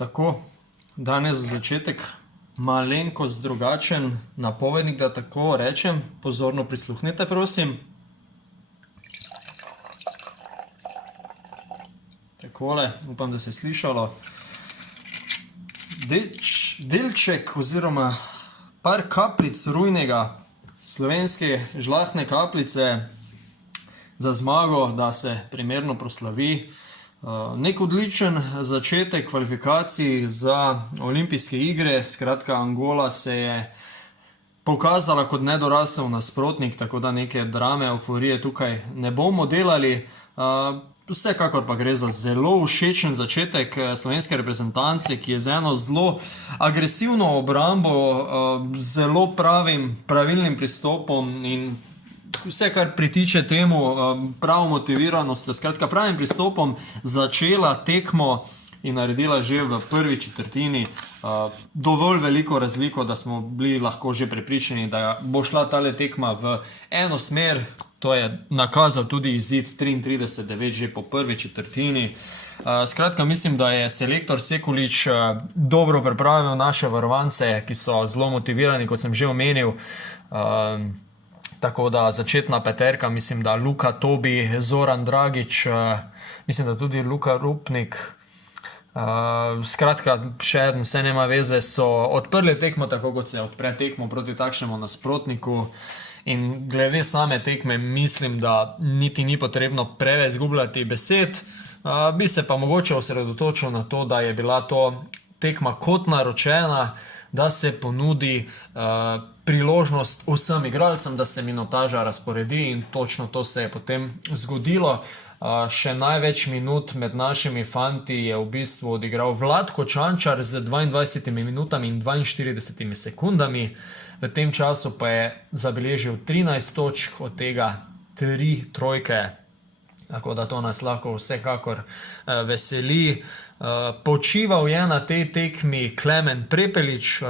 Tako, danes za začetek malenkost drugačen napovednik, da tako rečem. Pozorno prisluhnite, prosim. Takole, upam, da se je slišalo. Delček oziroma par kapljic rujnega slovenske žlahtne kapljice za zmago, da se primerno proslavi. Nek odličen začetek kvalifikacij za olimpijske igre. Skratka, Angola se je pokazala kot nedorasel nasprotnik, tako da neke drame, euforije tukaj ne bomo delali. Vsekakor pa gre za zelo všečen začetek slovenske reprezentance, ki je z eno zelo agresivno obrambo, zelo pravilnim pristopom in vse, kar pritiče temu, pravo motiviranost, skratka pravim pristopom začela tekmo in naredila že v prvi četrtini dovolj veliko razliko, da smo bili lahko že prepričani, da bo šla tale tekma v eno smer. To je nakazal tudi izid 33-9 že po prvi četrtini. Skratka, mislim, da je selektor Sekulič dobro pripravil naše varovance, ki so zelo motivirani, kot sem že omenil. Tako da začetna peterka, mislim, da Luka Tobi, Zoran Dragič, mislim, da tudi Luka Rupnik. Skratka, še eden, se nema veze, so odprli tekmo tako, kot se odpre tekmo proti takšnemu nasprotniku. In glede same tekme mislim, da niti ni potrebno preveč izgubljati besed. Bi se pa mogoče osredotočil na to, da je bila to tekma kot naročena, da se ponudi priložnost vsem igralcem, da se minutaža razporedi, in točno to se je potem zgodilo. Še največ minut med našimi fanti je v bistvu odigral Vlatko Čančar z 22 minutami in 42 sekundami. V tem času pa je zabeležil 13 točk, od tega 3 trojke. Tako da to nas lahko vsekakor veseli. Počival je na tej tekmi Klemen Prepelič.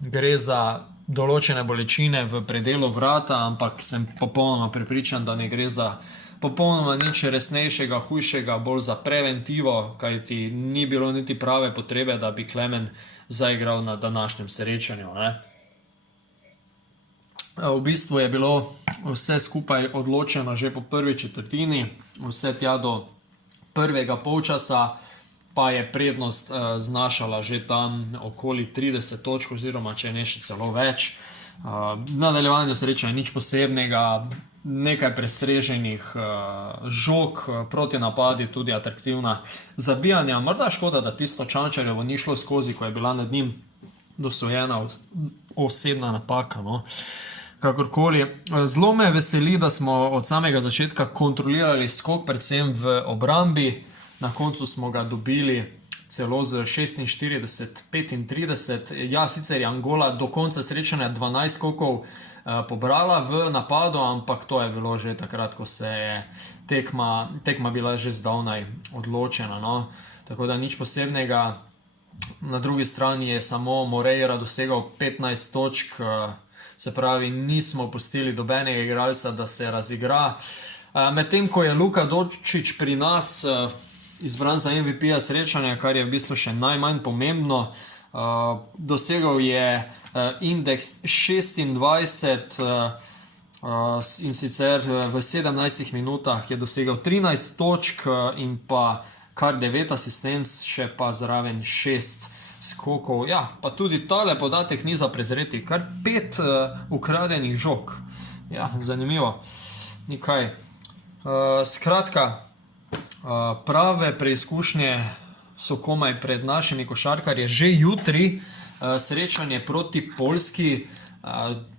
Gre za določene bolečine v predelu vrata, ampak sem popolnoma prepričan, da ne gre za popolnoma nič resnejšega, hujšega, bolj za preventivo, kajti ni bilo niti prave potrebe, da bi Klemen zaigral na današnjem srečanju, ne. V bistvu je bilo vse skupaj odločeno že po prvi četrtini, vse tja do prvega polčasa pa je prednost znašala že tam okoli 30 točk oziroma če ne še celo več. V nadaljevanju srečanja nič posebnega, nekaj prestreženih žog, proti napadi tudi atraktivna zabijanja. Morda škoda, da tisto Čančarjevo ni šlo skozi, ko je bila nad njim dosojena osebna napaka, no. Kakorkoli, zelo me veseli, da smo od samega začetka kontrolirali skok, predvsem v obrambi. Na koncu smo ga dobili celo z 46-35. Ja, sicer je Angola do konca srečanja 12 skokov pobrala v napadu, ampak to je bilo že takrat, ko se je tekma bila že zdavnaj odločena, no. Tako da nič posebnega. Na drugi strani je samo Moreira dosegal 15 točk, se pravi, nismo pustili dobenega igralca, da se razigra. Medtem ko je Luka Dončić pri nas izbran za MVP-ja srečanja, kar je v bistvu še najmanj pomembno. Dosegal je indeks 26 in sicer v 17 minutah je dosegal 13 točk in pa kar 9 asistenc, še pa zraven 6 skokov. Ja, pa tudi tale podatek ni za prezreti, kar 5 ukradenih žog. Ja, zanimivo. Nikaj. Skratka, prave preizkušnje so komaj pred našimi košarkarji. Že jutri srečanje proti Poljski,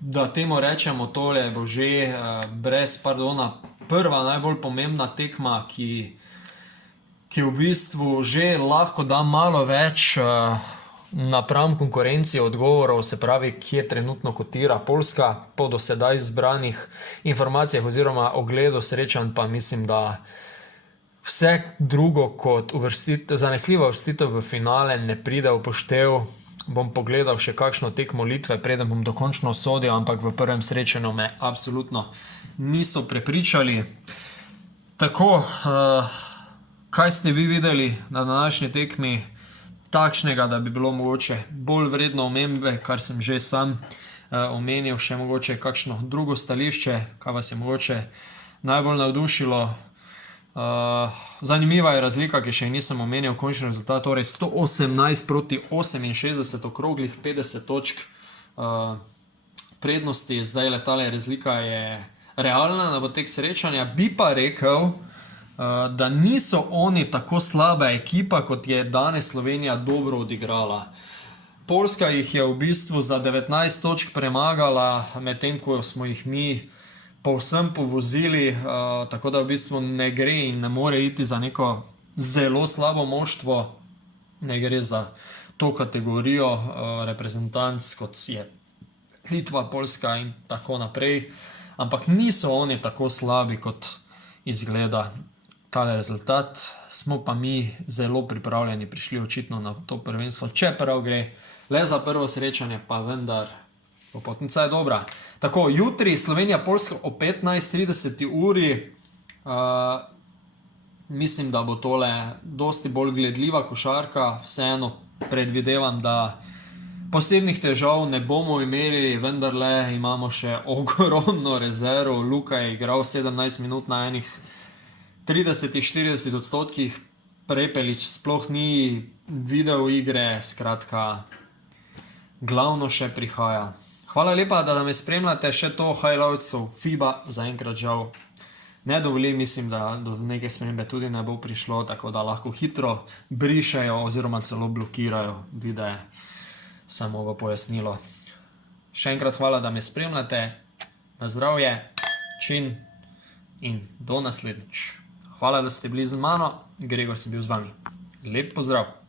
da temu rečemo, tole bo že brez pardona prva najbolj pomembna tekma, ki v bistvu že lahko da malo več napram konkurenci odgovorov, se pravi, kje trenutno kotira Poljska. Po do sedaj zbranih informacijah oziroma ogledu srečanj pa mislim, da vse drugo kot zanesljiva uvrstitev v finale ne pride v poštev. Bom pogledal še kakšno tekmo Litve, preden bom dokončno sodil, ampak v prvem srečanju me absolutno niso prepričali. Tako, kaj ste vi videli na današnji tekmi? takšnega, da bi bilo mogoče bolj vredno omembe, kar sem že sam omenil, še mogoče kakšno drugo stališče, kaj vas je mogoče najbolj navdušilo. Zanimiva je razlika, ki še nisem omenil, končni rezultat, torej 118 proti 68, okroglih 50 točk prednosti, zdaj letale razlika je realna na potek srečanja, bi pa rekel, da niso oni tako slaba ekipa, kot je danes Slovenija dobro odigrala. Poljska jih je v bistvu za 19 točk premagala, medtem ko smo jih mi povsem povozili, tako da v bistvu ne gre in ne more iti za neko zelo slabo moštvo, ne gre za to kategorijo reprezentanc, kot je Litva, Poljska in tako naprej, ampak niso oni tako slabi, kot izgleda tale rezultat. Smo pa mi zelo pripravljeni prišli očitno na to prvenstvo, čeprav gre le za prvo srečanje, pa vendar popotnica je dobra. Tako, jutri Slovenija-Poljska o 15:30 uri. Mislim, da bo tole dosti bolj gledljiva košarka, vseeno predvidevam, da posebnih težav ne bomo imeli, vendarle imamo še ogromno rezerv. Luka je igral 17 minut na enih 30-40%, Prepelič sploh ni videl igre, skratka, glavno še prihaja. Hvala lepa, da me spremljate, še to Hajlovcev FIBA zaenkrat žal ne dovoli, mislim, da do neke spremembe tudi ne bo prišlo, tako da lahko hitro brišejo oziroma celo blokirajo videe, samo v pojasnilo. Še enkrat hvala, da me spremljate, na zdravje, čin in do naslednjič. Hvala, da ste bili z mano, Gregor sem bil z vami. Lep pozdrav!